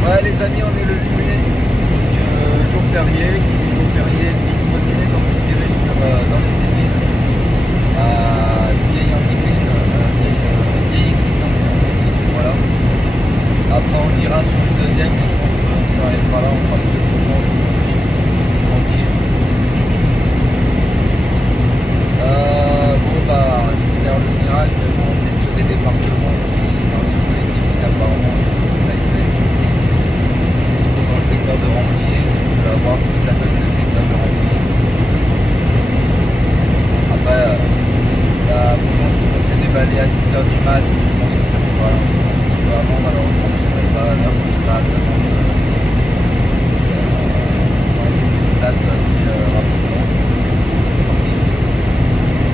Ouais les amis, on est le 8 mai, donc jour férié, qui dit jour férié, dit premier, donc je dirais dans les Yvelines, à vieille église, voilà. Après on ira sur une deuxième, mais je pense qu'on ne s'arrêtera pas là, on fera le tour pour moi, tranquille. Bon bah, j'espère le miracle, mais bon, on est sur des départements qui sont sur les Yvelines apparemment, ça a été dans le secteur de Rambouillet, on va voir ce que ça donne le secteur de Rambouillet. Après, la bouillante est censée déballer à 6h du mat, je pense que ça déballe un petit peu avant, malheureusement je ne serai pas à l'heure, je serai à 50 une place assez rapidement.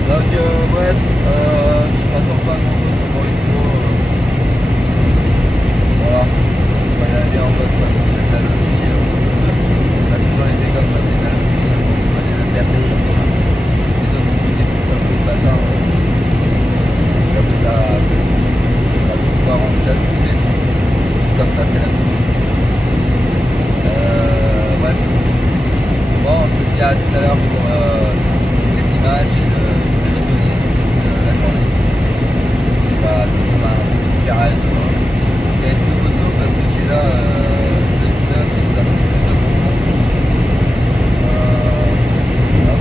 Donc bref, je m'attends pas à grand chose encore une fois. Voilà, on va y aller en mode de toute façon c'est de la loterie. Ça a toujours été comme ça, c'est de la loterie. On va aller la perdre. Les autres ont des coups comme des bâtards. Ça peut pas rendre jaloux, mais bon, c'est comme ça, c'est la loterie. Bref. Bon, on se dit à tout à l'heure pour les images et le résumé de la journée. Je sais pas, on a un ferraille demain. Il va être plus costaud parce que celui-là, le 19, il s'annonce plus de concours.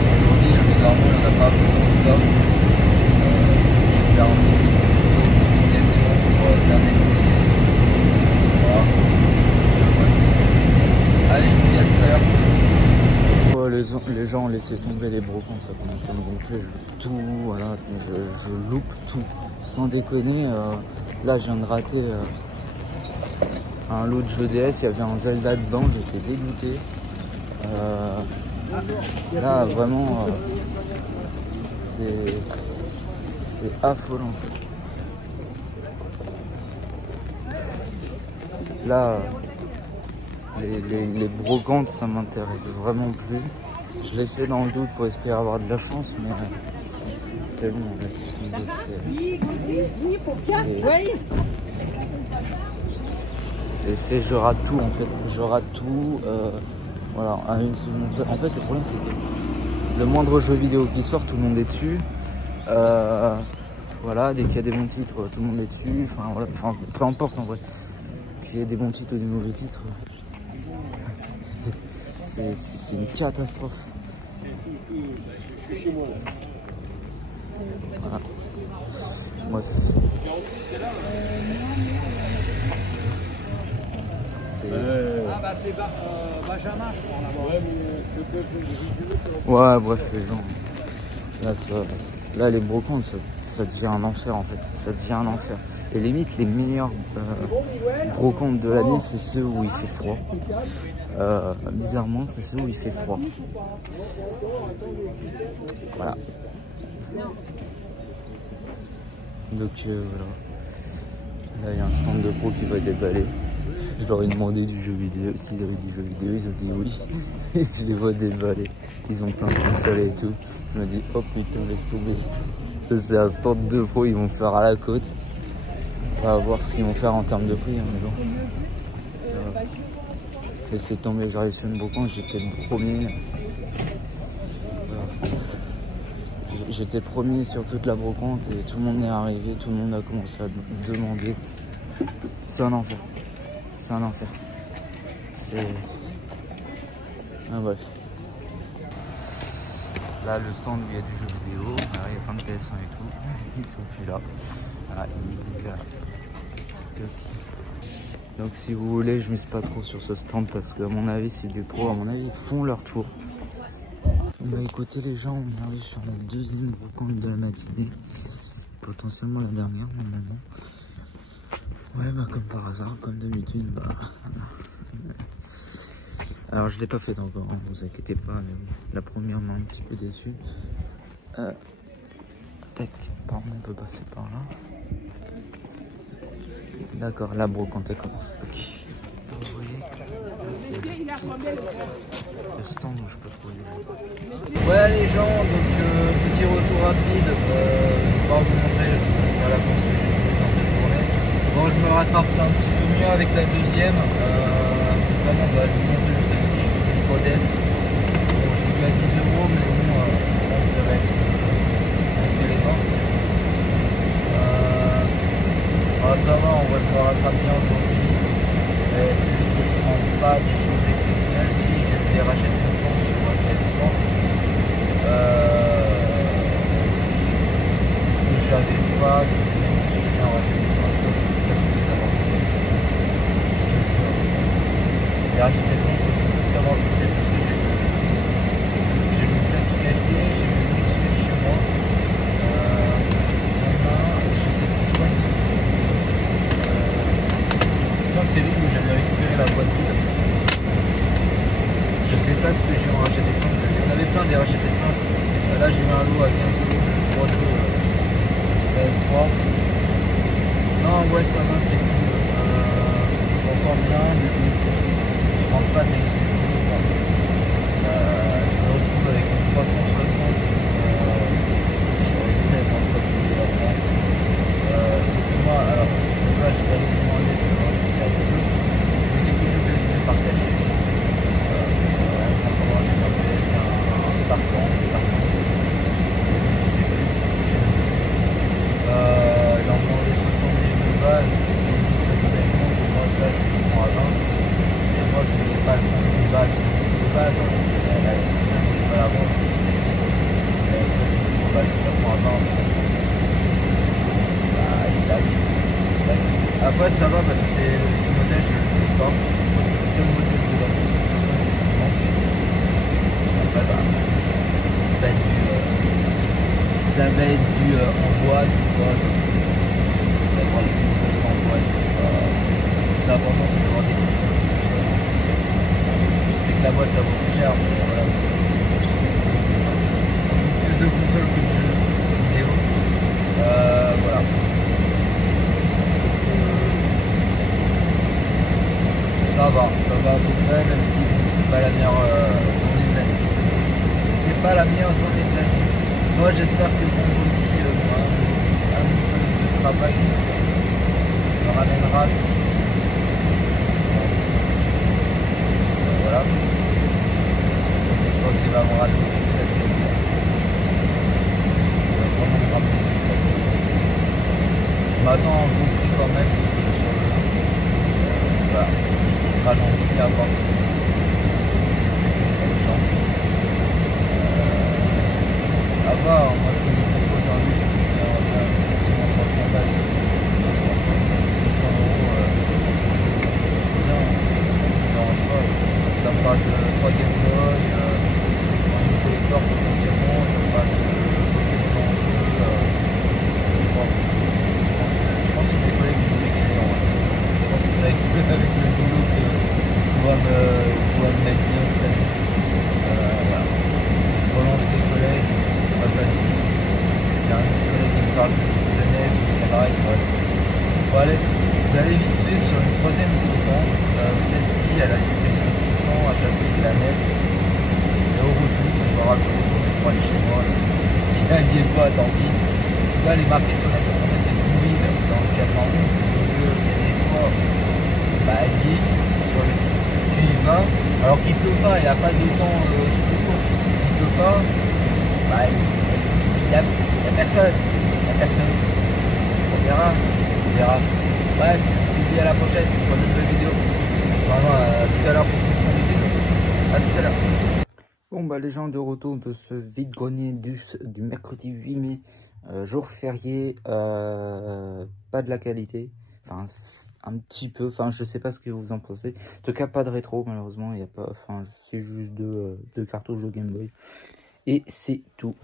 Aujourd'hui, bizarrement, il n'y en a pas beaucoup de ça. C'est un petit peu quasiment pour faire des courriers. Voilà. Allez, je vous dis à tout à l'heure. Les gens ont laissé tomber les brocantes, ça commence à me gonfler, je loupe tout, voilà, je loupe tout, sans déconner. Là je viens de rater un lot de jeux DS, il y avait un Zelda dedans, j'étais dégoûté. Là vraiment c'est affolant. Là les brocantes ça m'intéresse vraiment plus. Je l'ai fait dans le doute pour espérer avoir de la chance, mais c'est bon, là c'est tombé. Je rate tout en fait, je rate tout. Voilà, à une seconde. En fait le problème c'est que le moindre jeu vidéo qui sort, tout le monde est dessus. Voilà, dès qu'il y a des bons titres, tout le monde est dessus. Enfin voilà, enfin, peu importe en vrai. Qu'il y ait des bons titres ou des mauvais titres. C'est une catastrophe. Voilà. Bref. C'est... Ah bah c'est Benjamin je crois là-bas. Ouais, bref, les gens. Là les brocantes, ça devient un enfer en fait. Ça devient un enfer. Et limite, les meilleurs brocantes de l'année, c'est ceux où il fait froid. Bizarrement, c'est ceux où il fait froid. Voilà. Donc voilà. Là, il y a un stand de pro qui va déballer. Je leur ai demandé du jeu vidéo, s'ils avaient du jeu vidéo, ils ont dit oui. Je les vois déballer. Ils ont plein de consoles et tout. Je me dis, oh putain, laisse tomber. Ça, c'est un stand de pro, ils vont faire à la côte. On va voir ce qu'ils vont faire en termes de prix, hein, mais bon. Laissez tomber, j'arrive sur une brocante, j'étais le premier. Voilà. J'étais premier sur toute la brocante et tout le monde est arrivé, tout le monde a commencé à demander. C'est un enfer. C'est un enfer. C'est... Ah, bref. Là, le stand où il y a du jeu vidéo, voilà, il y a plein de PS1 et tout. Ils sont plus là. Voilà, ils sont là. Donc si vous voulez, je mise pas trop sur ce stand parce que à mon avis c'est des pros, à mon avis ils font leur tour. Bah écoutez les gens, on arrive sur la deuxième brocante de la matinée, potentiellement la dernière normalement. Ouais bah comme par hasard, comme d'habitude, bah... Alors je l'ai pas fait encore, hein, vous inquiétez pas, mais bon, la première m'a un petit peu déçu. Tac, pardon, on peut passer par là. D'accord, la brocante elle commence. Ok. Vous voyez, le stand où je peux trouver les gens. Ouais les gens, donc petit retour rapide pour vous montrer la fonction dans cette journée. Bon, je me rattrape un petit peu mieux avec la deuxième. bon, bah, je vais montrer le celle-ci, une modeste. Bon, je l'ai eu à 10 euros, mais bon, on se réveille. Parce qu'elle est morte. Ça va, on va le rattraper bien aujourd'hui. C'est juste que je ne prends pas des choses exceptionnelles. Si je vais racheter mon compte sur un export. Ce que j'avais pas, je sais même plus si je viens racheter mon compte. Je crois que je vais presque les avoir tous. Je te jure. Les racheter mon compte, je peux presque avoir tous. C'est parce que j'ai le classique HD, j'ai le Nexus chez moi. Je sais plus, je crois que c'est lui où j'avais récupéré la boîte vide. Je sais pas ce que j'ai en racheté plein. Il y en avait plein des rachetés plein. Là j'ai eu un lot à 15 euros pour le PS3. Non ouais ça va, c'est cool. On s'en bien, du coup. Je rentre pas des. Je me retrouve avec une 360. Je suis tellement pas trouvé la France. Sauf que moi, alors là je vais aller demander si il y a des doutes. Mais quelques jeux que je vais partager. C'est un Tarzan. Je sais plus. Il en demandé 70 de base. Il dit très honnêtement que moi ça je le prends à 20. Et moi je voulais pas le prendre de base. De base, ça je voulais pas la vendre. Ça je le prends à 20. Il a accepté. Après ça va parce que ce modèle je ne le connais pas. C'est le seul modèle de la console qui me manque. Après bah, ça va être du en boîte ou quoi. On va avoir les consoles sans boîte. C'est important, c'est d'avoir des consoles qui fonctionnent. Je sais que la boîte ça vaut plus cher, mais voilà. Plus de consoles que de jeux vidéo. Voilà. Ça va à peu près, même si c'est pas la meilleure journée de l'année. C'est pas la meilleure journée de l'année. Moi j'espère que vendredi, un petit peu de travail me ramènera. Voilà. Je pense qu'il va me ramener très bien. Il va vraiment me ramener très bien. Je m'attends à un gros prix quand même sur le. Voilà. Il sera gentil à voir si c'est gentil. À voir, moi si on me propose un but, si on 300 balles, 200 euros, bien, ça me dérange pas. Ça me parle de 3 Game Boy, un collector potentiellement, ça me parle de Pokémon en jeu. Bon, je pense que mes collègues vont dégainer en vrai. Je pense que c'est avec le boulot qu'on va me mettre bien cette année. Voilà. Je relance les collègues, c'est pas facile. Il y a un autre collègue qui me parle de NES, de Mega Drive, bref. Bon allez, je vais aller vite fait sur une troisième brocante. Celle-ci, elle a lieu quasiment tout le temps à chaque fois de la net. C'est au retour, c'est pas grave, pour aller chez moi. Si elle n'y est pas, tant pis. Là, elle est marquée sur la net. En fait, c'est le Covid dans le 91. Il y a des fois, bah, elle y est sur le site. Tu y vas, alors qu'il pleut pas, il n'y a pas de temps court. Il pleut pas, bah, il y a personne. Il y a personne. On verra. Bref, je vous dis à la prochaine pour une nouvelle vidéo. Vraiment, à tout à l'heure pour une nouvelle vidéo. À tout à l'heure. Bon bah les gens, de retour de ce vide-grenier du mercredi 8 mai, jour férié, pas de la qualité, enfin un petit peu, enfin je sais pas ce que vous en pensez. En tout cas pas de rétro malheureusement, il y a pas, enfin c'est juste deux cartouches de Game Boy et c'est tout.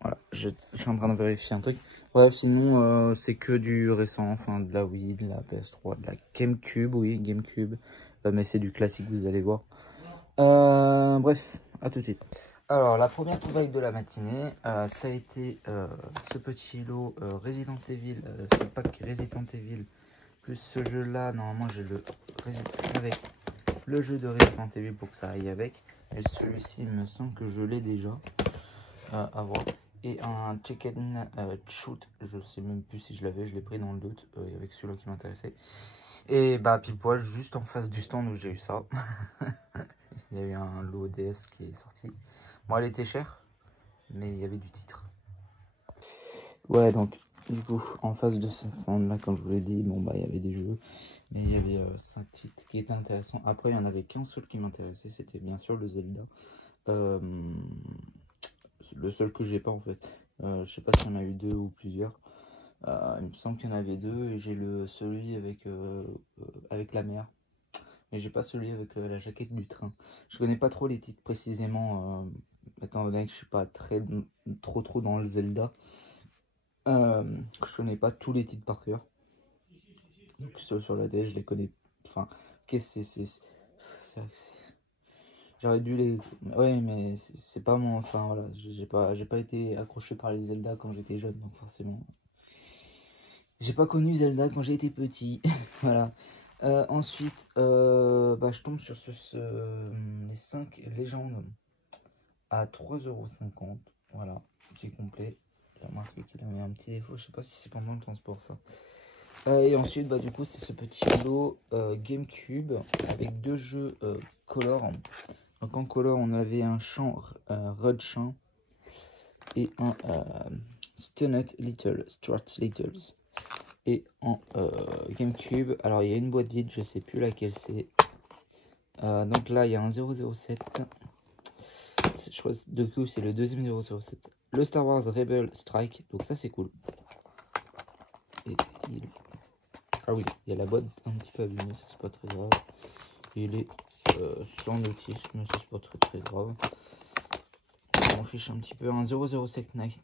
Voilà, je suis en train de vérifier un truc. Bref, sinon c'est que du récent, enfin de la Wii, de la PS3, de la GameCube, oui GameCube, mais c'est du classique, vous allez voir. Bref, à tout de suite. Alors la première trouvaille de la matinée, ça a été ce petit lot Resident Evil, ce pack Resident Evil, plus ce jeu là, normalement j'ai le avec le jeu de Resident Evil pour que ça aille avec, et celui-ci il me semble que je l'ai déjà, à voir. Et un Chicken Shoot, je sais même plus si je l'avais, je l'ai pris dans le doute, avec celui-là qui m'intéressait. Et bah pile poil juste en face du stand où j'ai eu ça. Il y a eu un lot DS qui est sorti. Bon, elle était chère, mais il y avait du titre. Ouais, donc du coup en face de ce stand là, comme je vous l'ai dit, bon bah il y avait des jeux, mais il y avait 5 titres qui étaient intéressants. Après il y en avait qu'un seul qui m'intéressait, c'était bien sûr le Zelda. Le seul que j'ai pas en fait. Je sais pas s'il y en a eu 2 ou plusieurs. Il me semble qu'il y en avait 2 et j'ai celui avec la mer. Mais j'ai pas celui avec la jaquette du train. Je connais pas trop les titres précisément, étant donné que je suis pas trop dans le Zelda. Je connais pas tous les titres par cœur. Donc sur la DS, je les connais. Enfin, qu'est-ce que c'est j'aurais dû les. Ouais, mais c'est pas mon. Enfin voilà, j'ai pas été accroché par les Zelda quand j'étais jeune, donc forcément. J'ai pas connu Zelda quand j'ai été petit. Voilà. Ensuite, bah, je tombe sur les 5 légendes à 3,50 €. Voilà, qui est complet. J'ai remarqué qu'il avait un petit défaut. Je sais pas si c'est pendant le transport ça. Et ensuite, bah, du coup, c'est ce petit lot GameCube avec 2 jeux Color. Donc en Color, on avait un champ Red Champ et un Stuart Littles. Et en GameCube, alors il y a une boîte vide, je sais plus laquelle c'est. Donc là, il y a un 007. Du coup, c'est le deuxième 007. Le Star Wars Rebel Strike, donc ça c'est cool. Et ah oui, il y a la boîte un petit peu abîmée, ça c'est pas très grave. Il est sans notice, mais ça c'est pas très grave. On fiche un petit peu un 007 Night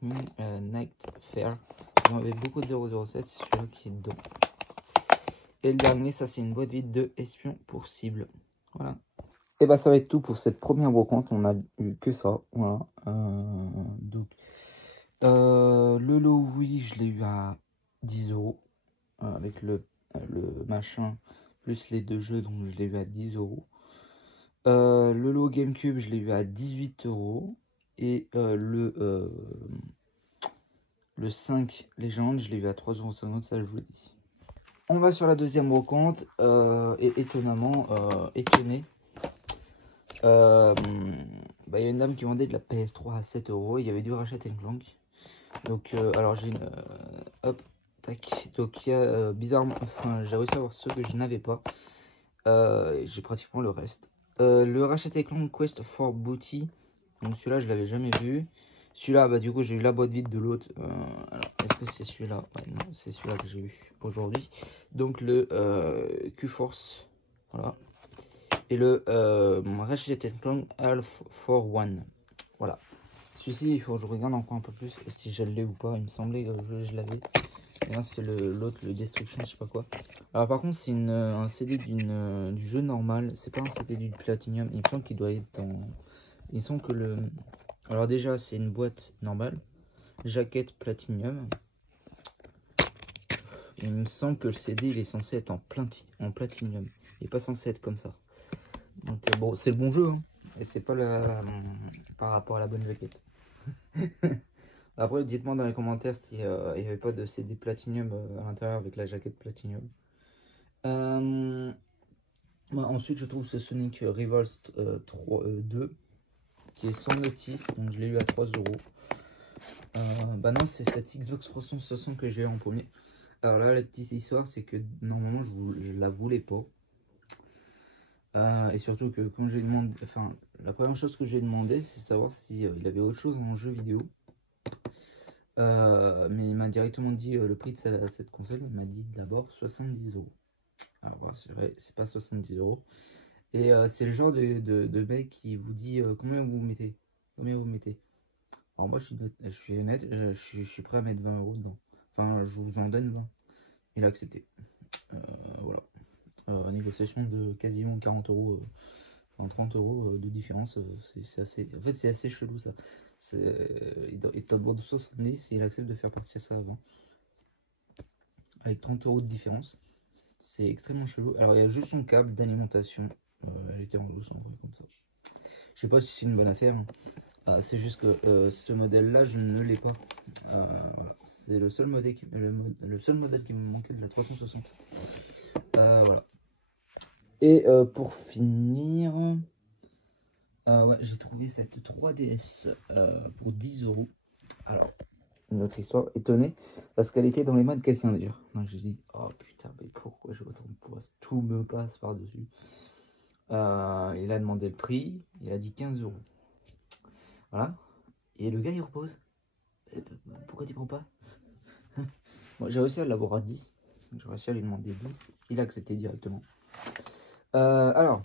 Fair. On avait beaucoup de 007, c'est celui-là qui est dedans. Et le dernier, ça c'est une boîte vide de espion pour cible. Voilà. Et bah ça va être tout pour cette première brocante. On a eu que ça. Voilà. Donc le lot, oui, je l'ai eu à 10 € avec le machin plus les 2 jeux, donc je l'ai eu à 10 €. Le lot GameCube, je l'ai eu à 18 € et le 5 Légende, je l'ai eu à 3,50 €, ça je vous l'ai dit. On va sur la deuxième brocante et étonnamment, étonné, bah, y a une dame qui vendait de la PS3 à 7 €. Il y avait du Ratchet & Clank. Donc, alors j'ai une. Hop, tac. Donc, il y a bizarrement. Enfin, j'ai réussi à avoir ceux que je n'avais pas. J'ai pratiquement le reste. Le Ratchet & Clank Quest for Booty. Donc, celui-là, je l'avais jamais vu. Celui-là, bah, du coup, j'ai eu la boîte vide de l'autre. Alors, est-ce que c'est celui-là? Ouais, non, c'est celui-là que j'ai eu aujourd'hui. Donc, le Q-Force. Voilà. Et le Ratchet & Clank Half for One. Voilà. Celui-ci, il faut que je regarde encore un peu plus si je l'ai ou pas. Il me semblait que je l'avais. Et là, c'est l'autre, le Destruction, je sais pas quoi. Alors, par contre, c'est un CD du jeu normal. C'est pas un CD du Platinum. Il me semble qu'il doit être en. Il me semble que le. Alors, déjà, c'est une boîte normale. Jaquette Platinum. Il me semble que le CD, il est censé être en Platinum. Il n'est pas censé être comme ça. Donc, bon, c'est le bon jeu, hein. Et c'est pas par rapport à la bonne jaquette. Après, dites-moi dans les commentaires s'il n'y avait pas de CD Platinum à l'intérieur avec la jaquette Platinum. Bah, ensuite, je trouve ce Sonic Rivals 2 qui est sans notice. Donc, je l'ai eu à 3 €. Bah non, c'est cette Xbox 360 que j'ai en premier. Alors là, la petite histoire, c'est que normalement, je la voulais pas. Et surtout que quand j'ai demandé, enfin, la première chose que j'ai demandé, c'est savoir si il avait autre chose en jeu vidéo. Mais il m'a directement dit le prix de cette console. Il m'a dit d'abord 70 €. Alors c'est vrai, c'est pas 70 €. Et c'est le genre de mec qui vous dit combien vous mettez. Combien vous mettez. Alors moi je suis honnête, je suis prêt à mettre 20 € dedans. Enfin, je vous en donne 20. Il a accepté. Voilà. Négociation de quasiment 40 €, enfin 30 € de différence. C'est assez. En fait, c'est assez chelou ça. Il te demande 70 et il accepte de faire partir ça avant. Avec 30 € de différence. C'est extrêmement chelou. Alors, il y a juste son câble d'alimentation. Elle était en loose en vrai, comme ça. Je sais pas si c'est une bonne affaire. Hein. C'est juste que ce modèle-là, je ne l'ai pas. Voilà. C'est le seul modèle qui me manquait de la 360. Voilà. Et pour finir, ouais, j'ai trouvé cette 3DS pour 10 €. Alors, une autre histoire, étonné, parce qu'elle était dans les mains de quelqu'un déjà. Donc j'ai dit, oh putain, mais pourquoi j'ai autant de poids, tout me passe par-dessus. Il a demandé le prix, il a dit 15 €. Voilà. Et le gars il repose. Pourquoi tu prends pas? Bon, j'ai réussi à l'avoir à 10. J'ai réussi à lui demander 10. Il a accepté directement. Alors,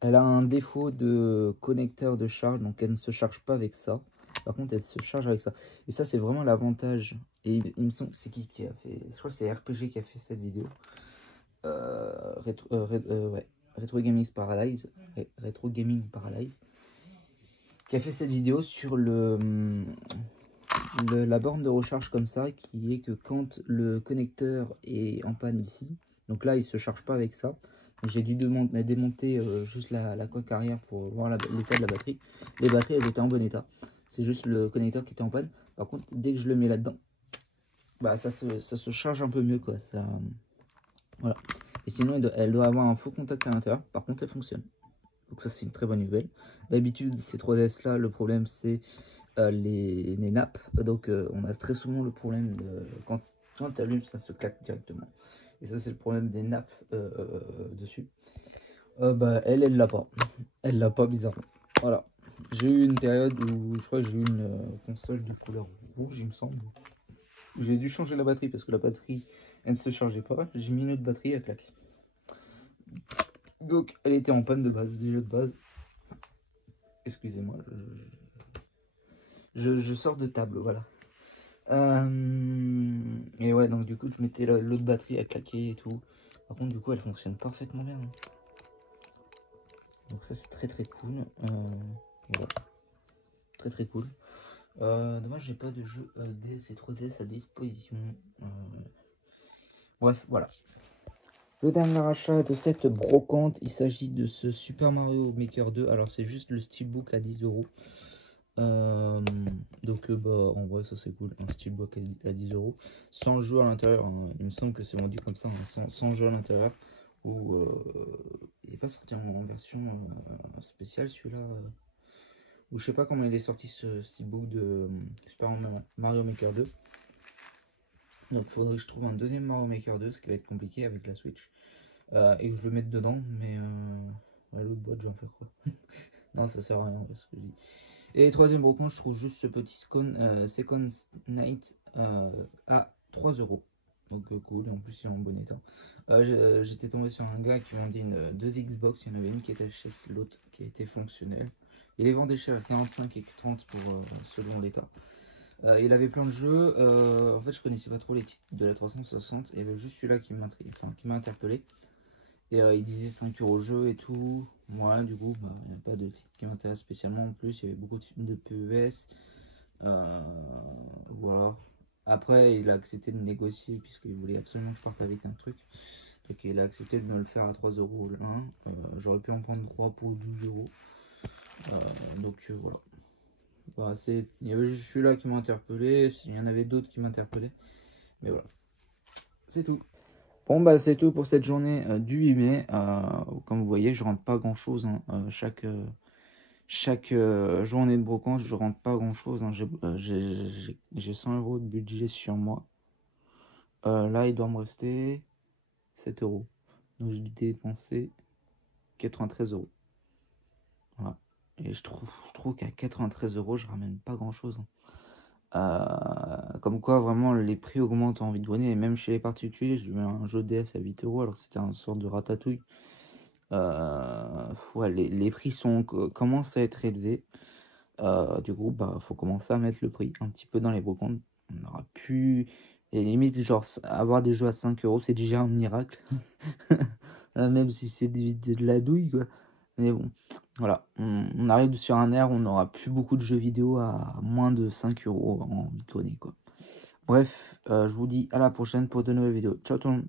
elle a un défaut de connecteur de charge, donc elle ne se charge pas avec ça. Par contre, elle se charge avec ça. Et ça, c'est vraiment l'avantage. Et il me semble, c'est qui a fait? Je crois que c'est RPG qui a fait cette vidéo. Ouais. Retro Gaming Paralyze. Retro Gaming Paralyze. Qui a fait cette vidéo sur la borne de recharge comme ça, qui est que quand le connecteur est en panne ici, donc là il se charge pas avec ça, j'ai dû démonter juste la coque arrière pour voir l'état de la batterie. Les batteries elles étaient en bon état, c'est juste le connecteur qui était en panne. Par contre dès que je le mets là dedans, bah ça se charge un peu mieux quoi, ça, voilà. Et sinon elle doit avoir un faux contact à l'intérieur, par contre elle fonctionne, donc ça c'est une très bonne nouvelle. D'habitude ces 3DS là, le problème c'est les nappes, donc on a très souvent le problème de quand tu allumes ça se claque directement, et ça c'est le problème des nappes dessus. Bah elle l'a pas bizarrement. Voilà, j'ai eu une période où je crois que j'ai eu une console de couleur rouge il me semble, où j'ai dû changer la batterie parce que la batterie elle ne se chargeait pas. J'ai mis une autre batterie, elle claque, donc elle était en panne de base, déjà de base. Excusez-moi, je sors de table, voilà. Et ouais, donc du coup je mettais l'autre batterie à claquer et tout. Par contre du coup elle fonctionne parfaitement bien, hein. Donc ça c'est très cool. Voilà. Très cool. Dommage j'ai pas de jeu DS et 3DS à disposition. Bref, voilà. Le dernier achat de cette brocante, il s'agit de ce Super Mario Maker 2. Alors c'est juste le steelbook à 10 €. Donc bah en vrai ça c'est cool, un steelbook à 10 €, sans jeu à l'intérieur, hein. Il me semble que c'est vendu comme ça, hein, sans jeu à l'intérieur, ou il n'est pas sorti en version spéciale celui-là, ou je sais pas comment il est sorti ce steelbook de Super Mario Maker 2. Donc il faudrait que je trouve un deuxième Mario Maker 2, ce qui va être compliqué avec la Switch, et que je le mette dedans, mais l'autre boîte je vais en faire quoi? Non ça sert à rien ce que je dis. Et troisième brocante, je trouve juste ce petit Second Night à 3 €. Donc cool, et en plus il est en bon état. J'étais tombé sur un gars qui vendait deux Xbox, il y en avait une qui était chez l'autre qui était fonctionnelle. Il les vendait cher, 45 et 30 pour, selon l'état. Il avait plein de jeux, en fait je connaissais pas trop les titres de la 360, il y avait juste celui-là qui m'a interpellé. Et il disait 5 € jeu et tout. Moi, du coup, bah, il n'y a pas de titre qui m'intéresse spécialement en plus. Il y avait beaucoup de PES. Voilà. Après, il a accepté de négocier puisqu'il voulait absolument que je parte avec un truc. Donc, il a accepté de me le faire à 3 € l'un. J'aurais pu en prendre 3 pour 12 €. Donc, voilà. Bah, il y avait juste celui-là qui m'a interpellé. Il y en avait d'autres qui m'interpellaient. Mais voilà. C'est tout. Bon bah c'est tout pour cette journée du 8 mai. Comme vous voyez, je rentre pas grand chose, hein. Chaque journée de brocante, je rentre pas grand chose, hein. J'ai 100 € de budget sur moi. Là il doit me rester 7 €. Donc j'ai dû dépenser 93 €. Voilà. Et je trouve qu'à 93 € je ramène pas grand chose, hein. Comme quoi vraiment les prix augmentent en vide-grenier, et même chez les particuliers, je mets un jeu DS à 8 € alors que c'était une sorte de ratatouille. Ouais, les prix commencent à être élevés. Du coup bah faut commencer à mettre le prix un petit peu dans les brocantes. On aura plus les limites, genre avoir des jeux à 5 € c'est déjà un miracle. Même si c'est de la douille quoi. Mais bon, voilà, on arrive sur un air où on n'aura plus beaucoup de jeux vidéo à moins de 5 € en vide-grenier quoi. Bref, je vous dis à la prochaine pour de nouvelles vidéos. Ciao tout le monde.